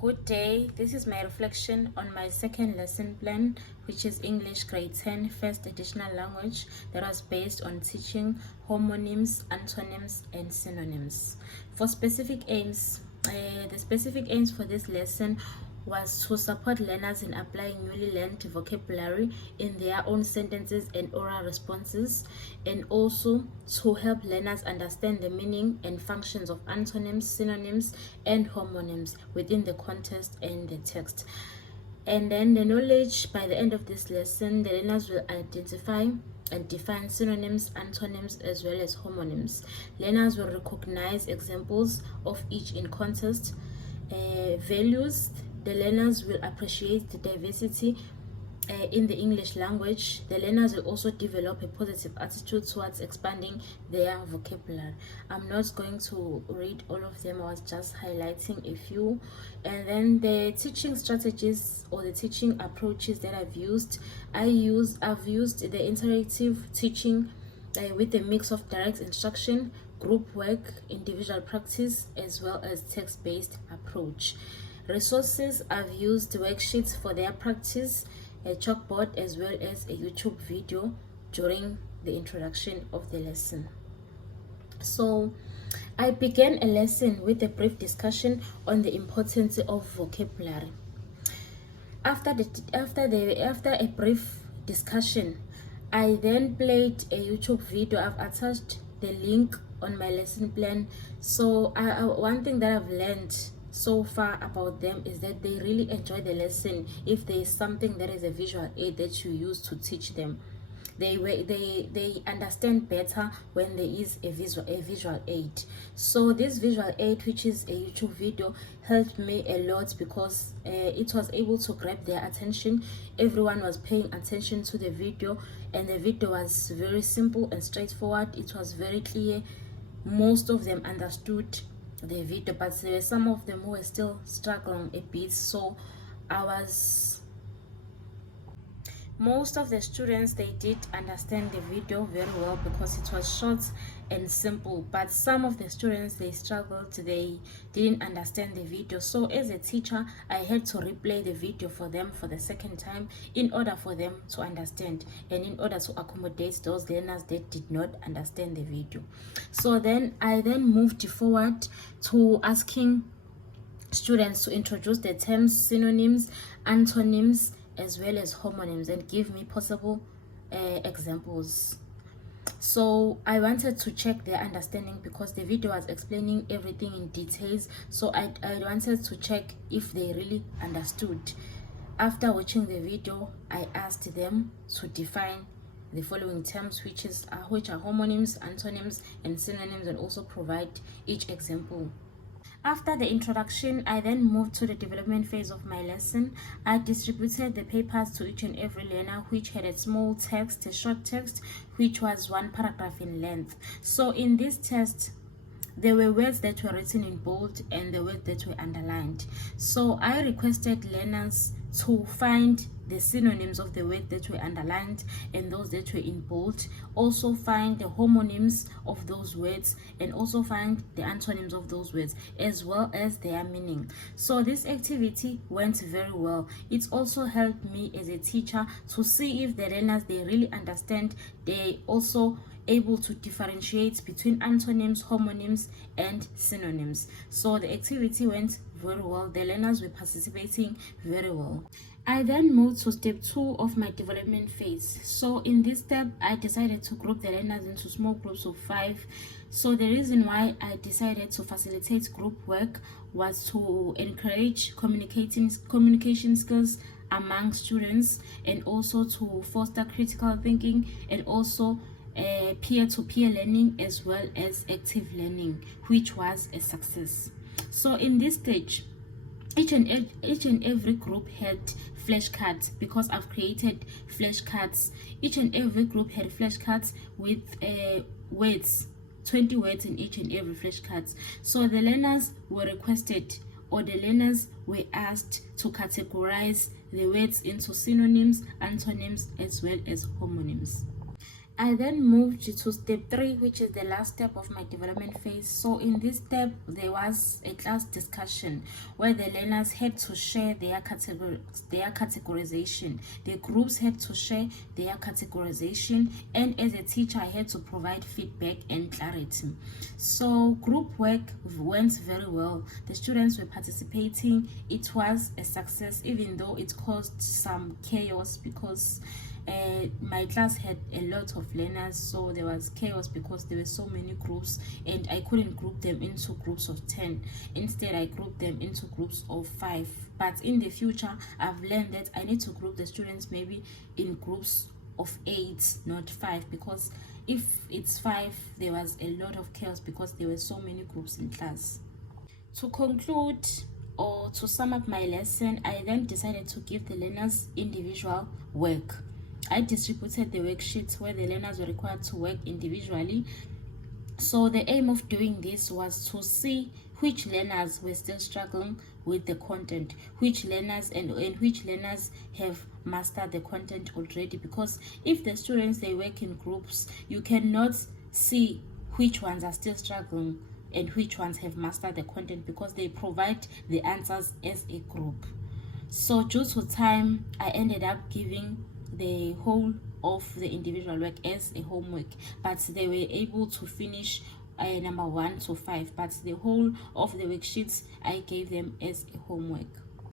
Good day, this is my reflection on my second lesson plan, which is English Grade 10 First Additional Language, that was based on teaching homonyms, antonyms, and synonyms. For specific aims, the specific aims for this lesson was to support learners in applying newly learned vocabulary in their own sentences and oral responses, and also to help learners understand the meaning and functions of antonyms, synonyms, and homonyms within the context and the text. And then the knowledge by the end of this lesson, the learners will identify and define synonyms, antonyms, as well as homonyms. Learners will recognize examples of each in context, values. The learners will appreciate the diversity in the English language. The learners will also develop a positive attitude towards expanding their vocabulary. I'm not going to read all of them, I was just highlighting a few. And then the teaching strategies or the teaching approaches that I've used the interactive teaching with a mix of direct instruction, group work, individual practice, as well as text-based approach. Resources: I've used worksheets for their practice, a chalkboard, as well as a YouTube video during the introduction of the lesson. So I began a lesson with a brief discussion on the importance of vocabulary. After a brief discussion, I then played a YouTube video. I've attached the link on my lesson plan. So one thing that I've learned so far about them is that they really enjoy the lesson if there is something that is a visual aid that you use to teach them. They understand better when there is a visual aid. So this visual aid, which is a YouTube video, helped me a lot because it was able to grab their attention. Everyone was paying attention to the video, and the video was very simple and straightforward. It was very clear. Most of them understood the video, but there were some of them who were still struggling a bit. So most of the students, they did understand the video very well because it was short and simple, but some of the students, they struggled, they didn't understand the video. So as a teacher, I had to replay the video for them for the second time in order for them to understand and in order to accommodate those learners that did not understand the video. So then I moved forward to asking students to introduce the terms synonyms, antonyms, as well as homonyms, and give me possible examples. So I wanted to check their understanding because the video was explaining everything in details. So I wanted to check if they really understood. After watching the video, I asked them to define the following terms, which are homonyms, antonyms, and synonyms, and also provide each example. After the introduction, I then moved to the development phase of my lesson. I distributed the papers to each and every learner, which had a small text, a short text, which was 1 paragraph in length. So in this test, there were words that were written in bold and the words that were underlined. So I requested learners to find the synonyms of the words that were underlined and those that were in bold, also find the homonyms of those words, and also find the antonyms of those words, as well as their meaning. So this activity went very well. It also helped me as a teacher to see if the learners, they really understand. They also able to differentiate between antonyms, homonyms, and synonyms. So the activity went very well. The learners were participating very well. I then moved to step 2 of my development phase. So in this step, I decided to group the learners into small groups of 5. So the reason why I decided to facilitate group work was to encourage communication skills among students, and also to foster critical thinking, and also peer-to-peer learning, as well as active learning, which was a success. So in this stage, each and every group had flashcards, because I've created flashcards. Each and every group had flashcards with words, 20 words in each and every flashcards. So the learners were requested, or the learners were asked to categorize the words into synonyms, antonyms, as well as homonyms. I then moved to step 3, which is the last step of my development phase. So in this step, there was a class discussion where the learners had to share their categorization. The groups had to share their categorization, and as a teacher, I had to provide feedback and clarity. So group work went very well. The students were participating. It was a success, even though it caused some chaos because my class had a lot of learners, so there was chaos because there were so many groups and I couldn't group them into groups of 10. Instead, I grouped them into groups of 5. But in the future, I've learned that I need to group the students maybe in groups of 8, not 5, because if it's 5, there was a lot of chaos because there were so many groups in class. To conclude, or to sum up my lesson, I then decided to give the learners individual work. I distributed the worksheets where the learners were required to work individually. So the aim of doing this was to see which learners were still struggling with the content, which learners and which learners have mastered the content already. Because if the students, they work in groups, you cannot see which ones are still struggling and which ones have mastered the content because they provide the answers as a group. So due to time, I ended up giving the whole of the individual work as a homework, but they were able to finish number 1 to 5, but the whole of the worksheets I gave them as a homework.